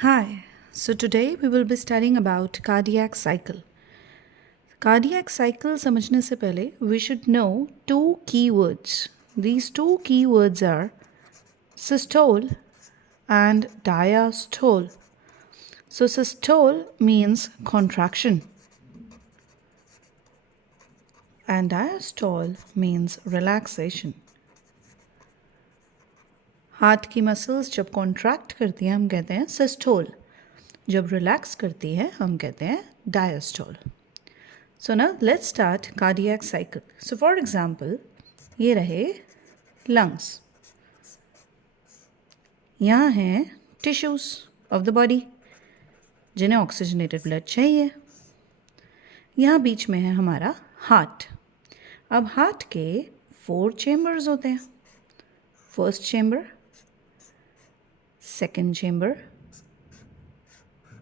Hi, so today we will be studying about cardiac cycle. Cardiac cycle समझने से पहले we should know two keywords. These two keywords are systole and diastole. So systole means contraction and diastole means relaxation. Heart की muscles जब contract करती हैं हम कहते हैं सिस्टोल, जब रिलैक्स करती है हम कहते हैं diastole. So now let's start cardiac cycle. So for example, ये रहे lungs. यहाँ हैं tissues of the body जिन्हें oxygenated blood चाहिए. यहाँ बीच में है हमारा heart. अब heart के 4 chambers होते हैं. First chamber, second chamber,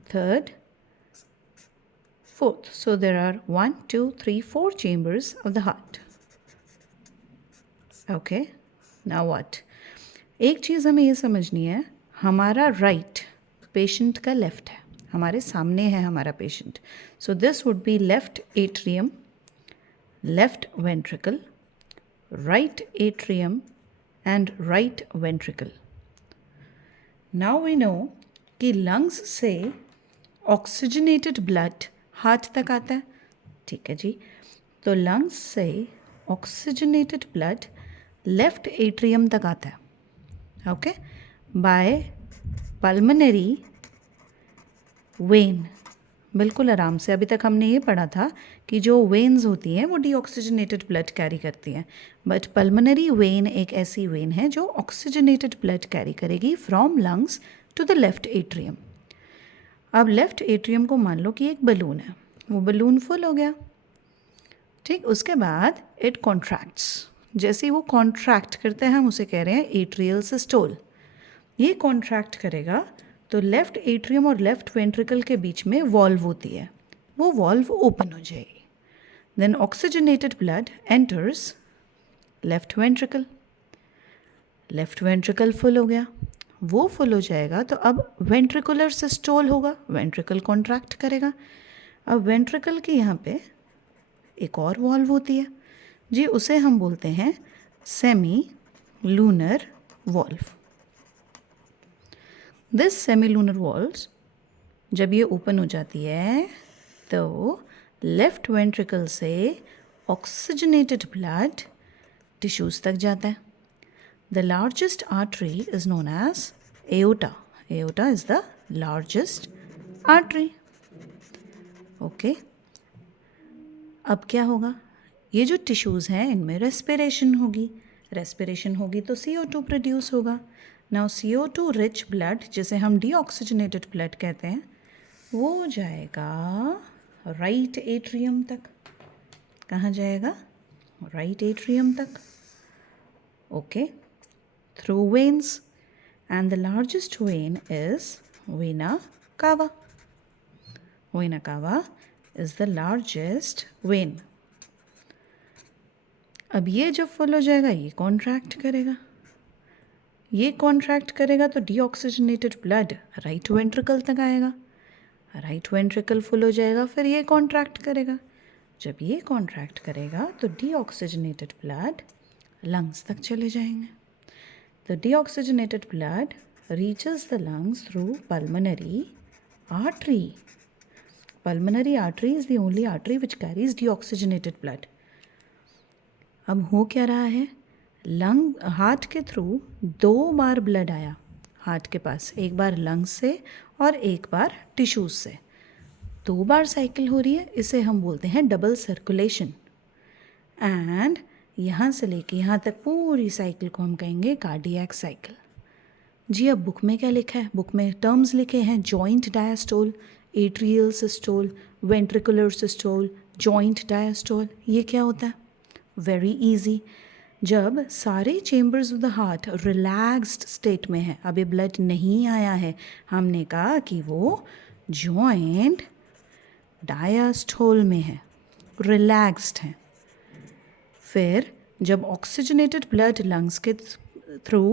third, fourth. So there are 1, 2, 3, 4 chambers of the heart. Okay, now what? एक चीज़ हमें ये समझनी है, हमारा राइट पेशेंट का लेफ्ट है, हमारे सामने है हमारा patient. So this would be left atrium, left ventricle, right atrium and right ventricle. Now we know कि लंग्स से ऑक्सीजनेटेड ब्लड हार्ट तक आता है. ठीक है जी, तो लंग्स से ऑक्सीजनेटेड ब्लड लेफ्ट एट्रियम तक आता है. Okay, by pulmonary vein. बिल्कुल आराम से. अभी तक हमने ये पढ़ा था कि जो वेन्स होती हैं वो डीऑक्सीजनेटेड ब्लड कैरी करती हैं, बट पल्मोनरी वेन एक ऐसी वेन है जो ऑक्सीजनेटेड ब्लड कैरी करेगी from lungs to the left atrium. अब लेफ्ट एट्रियम को मान लो कि एक बलून है, वो बलून फुल हो गया. ठीक, उसके बाद इट कॉन्ट्रैक्ट्स. जैसे ही वो कॉन्ट्रैक्ट करते हैं हम उसे कह रहे हैं एट्रियल सिस्टोल. ये कॉन्ट्रैक्ट करेगा तो लेफ्ट एट्रियम और लेफ्ट वेंट्रिकल के बीच में वॉल्व होती है, वो वॉल्व ओपन हो जाएगी. Then oxygenated blood enters left ventricle. Left ventricle full हो गया, वो फुल हो जाएगा तो अब वेंट्रिकुलर सिस्टोल होगा, वेंट्रिकल कॉन्ट्रैक्ट करेगा. अब वेंट्रिकल के यहाँ पे एक और वॉल्व होती है जी, उसे हम बोलते हैं semilunar valve. This semilunar valves जब ये ओपन हो जाती है तो लेफ्ट वेंट्रिकल से ऑक्सीजनेटेड ब्लड टिश्यूज़ तक जाता है. The largest artery is known as aorta. Aorta is the largest artery. Okay, अब क्या होगा, ये जो टिश्यूज़ हैं इनमें रेस्पिरेशन होगी. रेस्पिरेशन होगी तो CO2 प्रोड्यूस होगा. नाउ CO2 रिच ब्लड, जिसे हम डीऑक्सीजनेटेड ब्लड कहते हैं, वो जाएगा राइट एट्रियम तक. कहाँ जाएगा? राइट एट्रियम तक. Okay, through veins, and the largest when is vena cava. Vena cava is the largest when. अब ये जब फुल हो जाएगा ये कॉन्ट्रैक्ट करेगा. ये कॉन्ट्रैक्ट करेगा तो डीऑक्सीजनेटेड ब्लड राइट वेंट्रिकल तक आएगा. राइट वेंट्रिकल फुल हो जाएगा, फिर ये कॉन्ट्रैक्ट करेगा. जब ये कॉन्ट्रैक्ट करेगा तो डीऑक्सीजनेटेड ब्लड लंग्स तक चले जाएंगे. The deoxygenated blood reaches the lungs through pulmonary artery. Pulmonary artery is the only artery which carries deoxygenated blood. अब हो क्या रहा है, लंग हार्ट के थ्रू 2 बार ब्लड आया हार्ट के पास, एक बार लंग्स से और एक बार टिश्यूज़ से. 2 बार साइकिल हो रही है, इसे हम बोलते हैं डबल सर्कुलेशन. एंड यहाँ से लेके यहाँ तक पूरी साइकिल को हम कहेंगे कार्डियक साइकिल. जी, अब बुक में क्या लिखा है? बुक में टर्म्स लिखे हैं, joint diastole, atrial systole, ventricular systole, joint diastole. ये क्या होता है? Very easy. जब सारे chambers of the heart relaxed state में है, अभी ब्लड नहीं आया है, हमने कहा कि वो जॉइंट डायस्टोल में है, रिलैक्स्ड है. फिर जब ऑक्सीजनेटेड ब्लड लंग्स के थ्रू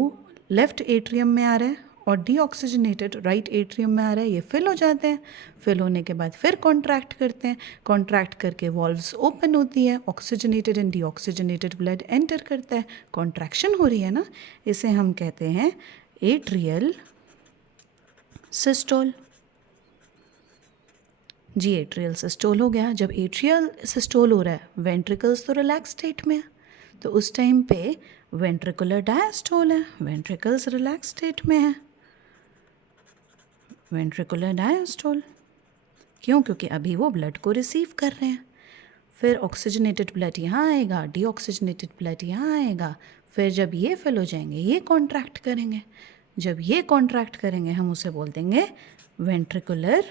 लेफ्ट एट्रियम में आ रहा है और डीऑक्सीजनेटेड राइट एट्रियम में आ रहा है, ये फिल हो जाते हैं। फिल होने के बाद फिर कॉन्ट्रैक्ट करते हैं, कॉन्ट्रैक्ट करके वॉल्व्स ओपन होती है, oxygenated and deoxygenated blood enter करता है, कॉन्ट्रैक्शन हो रही है ना, इसे हम कहते हैं एट्रियल सिस्टोल। जी एट्रियल सिस्टोल हो गया। जब एट्रियल सिस्टोल हो रहा है, वेंट्रिकल्स तो रिलैक्स स्टेट में है, तो उस टाइम पे वेंट्रिकुलर डायस्टोल है, वेंट्रिकल्स रिलैक्स स्टेट में है, वेंट्रिकुलर डायस्टोल। क्यों? क्योंकि अभी वो ब्लड को रिसीव कर रहे हैं। फिर ऑक्सीजनेटेड ब्लड यहाँ आएगा, डीऑक्सीजनेटेड ब्लड यहाँ आएगा, फिर जब ये फिल हो जाएंगे ये कॉन्ट्रैक्ट करेंगे, जब ये कॉन्ट्रैक्ट करेंगे हम उसे बोल देंगे वेंट्रिकुलर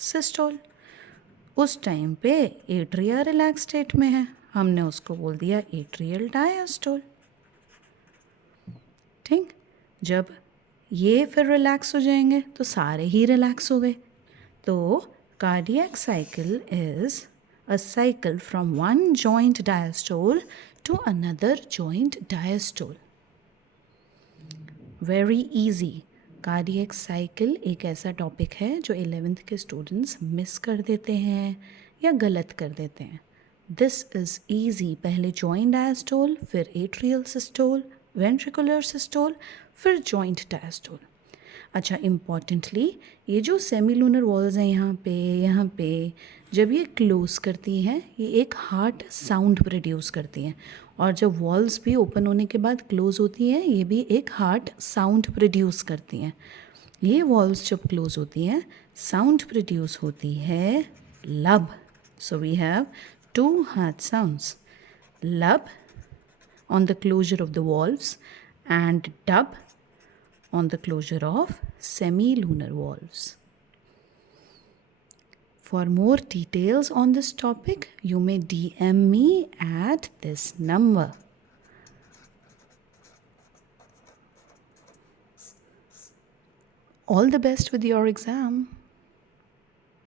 सिस्टोल। उस टाइम पे एट्रिया रिलैक्स स्टेट में है, हमने उसको बोल दिया एट्रियल डायस्टोल। ठीक, जब ये फिर रिलैक्स हो जाएंगे तो सारे ही रिलैक्स हो गए। तो cardiac cycle is a cycle from one joint diastole to another joint diastole. Very easy. Cardiac cycle एक ऐसा टॉपिक है जो 11th के स्टूडेंट्स मिस कर देते हैं या गलत कर देते हैं। This is easy. पहले जॉइंट डायस्टोल, फिर एट्रियल सिस्टोल, वेंट्रिकुलर सिस्टोल, फिर जॉइंट डायस्टोल। अच्छा, इम्पॉर्टेंटली ये जो सेमीलूनर वॉल्स हैं यहाँ पे जब ये क्लोज करती हैं, ये एक हार्ट साउंड प्रोड्यूस करती हैं, और जब वॉल्स भी ओपन होने के बाद क्लोज होती हैं, ये भी एक हार्ट साउंड प्रोड्यूस करती हैं। ये वॉल्स जब क्लोज होती हैं, साउंड प्रोड्यूस होती है lub. So we have two heart sounds, lub on the closure of the valves and dub on the closure of semilunar valves. For more details on this topic, you may DM me at this number. All the best with your exam.